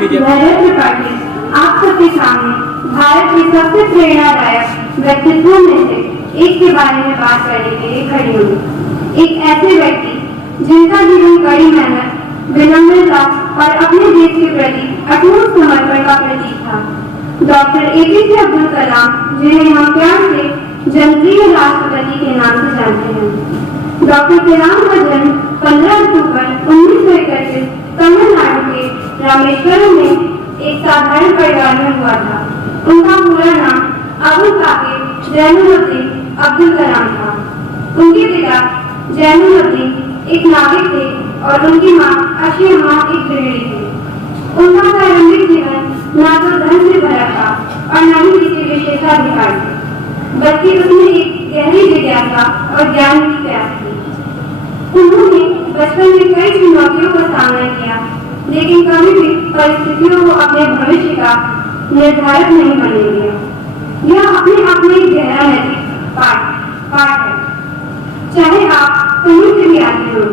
कीजिए। नरेंद्र पाटिल आप सबके सामने भारत के सबसे प्रेरणादायक व्यक्तित्वों में से एक के बारे में बात करने के लिए खड़ी हूँ। एक ऐसे व्यक्ति जिनका जीवन कड़ी मेहनत, विनम्रता और अपने देश के प्रति अटूट समर्पण का प्रतीक था। डॉक्टर APJ अब्दुल कलाम, जिन्हें हम प्यार से जमहूरिया राष्ट्रपति के नाम से जानते हैं। डॉक्टर कलाम का जन्म 15 अक्टूबर 1931 तमिलनाडु के रामेश्वरम में एक साधारण परिवार में हुआ था। उनका पूरा नाम अबुल कादिर जैनुलब्दीन अब्दुल कलाम था। उनके पिता जैनुलब्दीन एक नाविक थे और उनकी मां अशिया एक गृहिणी थी। उनका प्रारंभिक जीवन न तो धन से भरा था और न ही किसी विशेषाधिकार से, बल्कि उसमें एक गहरी जिज्ञासा और ज्ञान की प्यास थी। उन्होंने बचपन में कई चुनौतियों का सामना किया, लेकिन कभी भी परिस्थितियों को अपने भविष्य का निर्धारक नहीं बनने दिया। यह अपने आप में एक गहरा नैतिक पाठ है। चाहे आप कहीं से भी आते हो,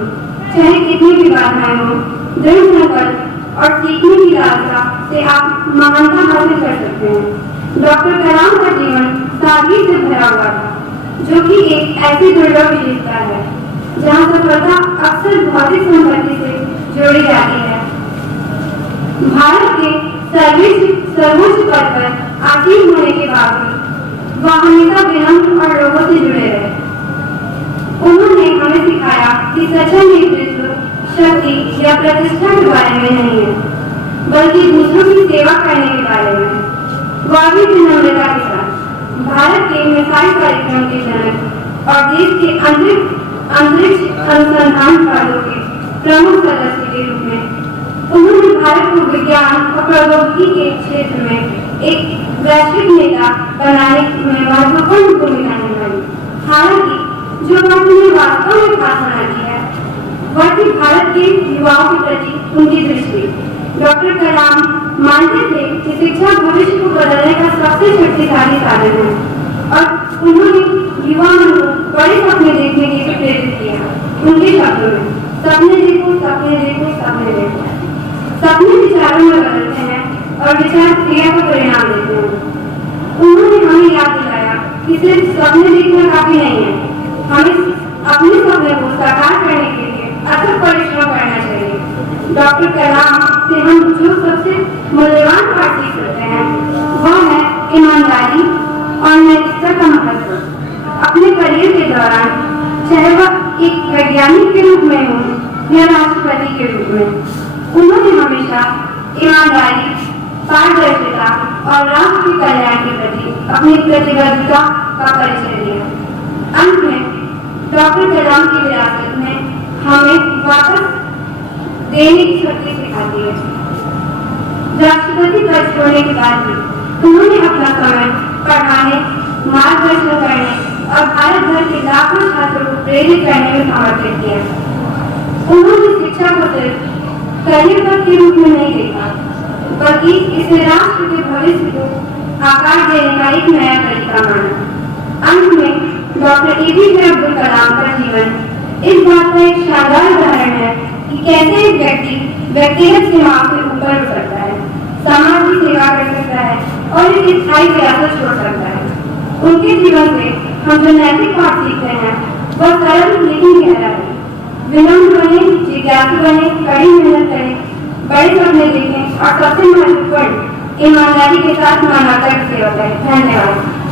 चाहे कितनी भी बाधाएं हो, दृढ़ संकल्प और सीखने की लालसा से आप महानता हासिल कर सकते हैं। डॉक्टर कलाम का जीवन सादगी से भरा हुआ था, जो कि एक ऐसी दुर्लभ विशेषता है जहाँ सफलता अक्सर भौतिक संपत्ति से जोड़ी जाती है। भारत के सर्वोच्च पद पर आसीन होने के बावजूद वह हमेशा विनम्र और लोगों से जुड़े रहे। उन्होंने हमें सिखाया कि सच्चा नेतृत्व शक्ति या प्रतिष्ठा के बारे में नहीं है, बल्कि दूसरों की सेवा करने के बारे में। वह भी विनम्रता के साथ भारत के मिसाइल कार्यक्रम के जनक और देश के अंतरिक्ष अनुसंधान कार्यों के प्रमुख सदस्य के रूप में उन्होंने भारत को विज्ञान और प्रौद्योगिकी के क्षेत्र में एक वैश्विक नेता बनाने में महत्वपूर्ण भूमिका निभाई। हालांकि जो बात उन्हें वास्तव में खास बनाती है वह थी भारत के युवाओं के प्रति उनकी दृष्टि। डॉक्टर कलाम मानते थे कि शिक्षा भविष्य को बदलने का सबसे शक्तिशाली साधन है और उन्होंने युवाओं को बड़े सपने देखने के लिए प्रेरित किया। उनके शब्दों में, सपने देखो, सपने देखो, सपने देखो। सपने विचारों में बदलते हैं और विचार क्रिया को परिणाम देते हैं। उन्होंने हमें याद दिलाया कि सिर्फ सपने देखना काफी नहीं है, हमें अपने सपने को साकार करने के लिए अथक परिश्रम करना चाहिए। डॉक्टर कलाम से हम जो सबसे मूल्यवान पाठ सीख सकते हैं वह है ईमानदारी और नैतिकता का महत्व। अपने करियर के दौरान, चाहे वह एक वैज्ञानिक के रूप में हो या राष्ट्रपति के रूप में, उन्होंने हमेशा ईमानदारी, पारदर्शिता और राष्ट्र के कल्याण के प्रति अपनी प्रतिबद्धता का परिचय दिया। अंत में डॉक्टर कलाम की विरासत में हमें वापस देने की शक्ति सिखाती है। राष्ट्रपति पद छोड़ने के बाद भी उन्होंने अपना समय पढ़ाने, मार्गदर्शन करने और भारत भर के लाखों छात्रों को प्रेरित करने में समर्पित किया। उन्होंने शिक्षा को सिर्फ करियर पद के रूप में नहीं देखा, बल्कि इसे राष्ट्र के भविष्य को आकार देने का एक नया तरीका माना। अंत में डॉक्टर APJ अब्दुल कलाम का जीवन इस बात का एक शानदार उदाहरण है कि कैसे एक व्यक्ति व्यक्तिगत सीमाओं से ऊपर उठ सकता है, समाज की सेवा कर सकता है और एक स्थायी विरासत छोड़ सकता है। उनके जीवन से हम जो नैतिक पाठ सीखते हैं वह सरल लेकिन गहरा है। विनम्र बने, जिज्ञासु बने, कड़ी मेहनत करें, बड़े सपने देखें और सबसे महत्वपूर्ण ईमानदारी के साथ मानवता की सेवा करें। धन्यवाद।